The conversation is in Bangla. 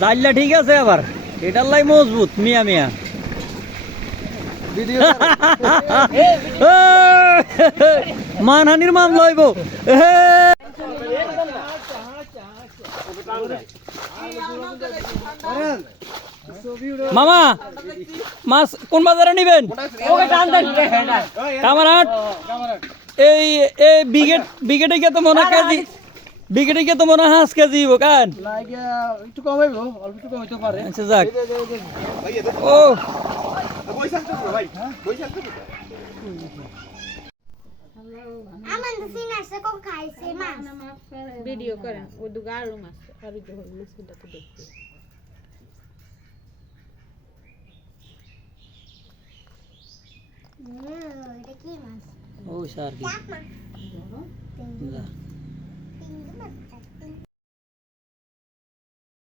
জাইল্লা ঠিক আছে আবার এটার লাই মজবুত মিয়া মিয়া মানহানির মামলা হইব মামা মাছ কোন বাজারে নিবেন কামারহাট এই বিকেটে গিয়ে তো মনে কেজি বিকেটে গিয়ে তো মনে হয় 5 কেজি কান একটু কমাইব অল্প একটু কমাইতে পারে আচ্ছা যাক ও ভিডিও করেন ওই দুটো আরো মাছ আর ওই মাছটা তো দেখতে ও সার কি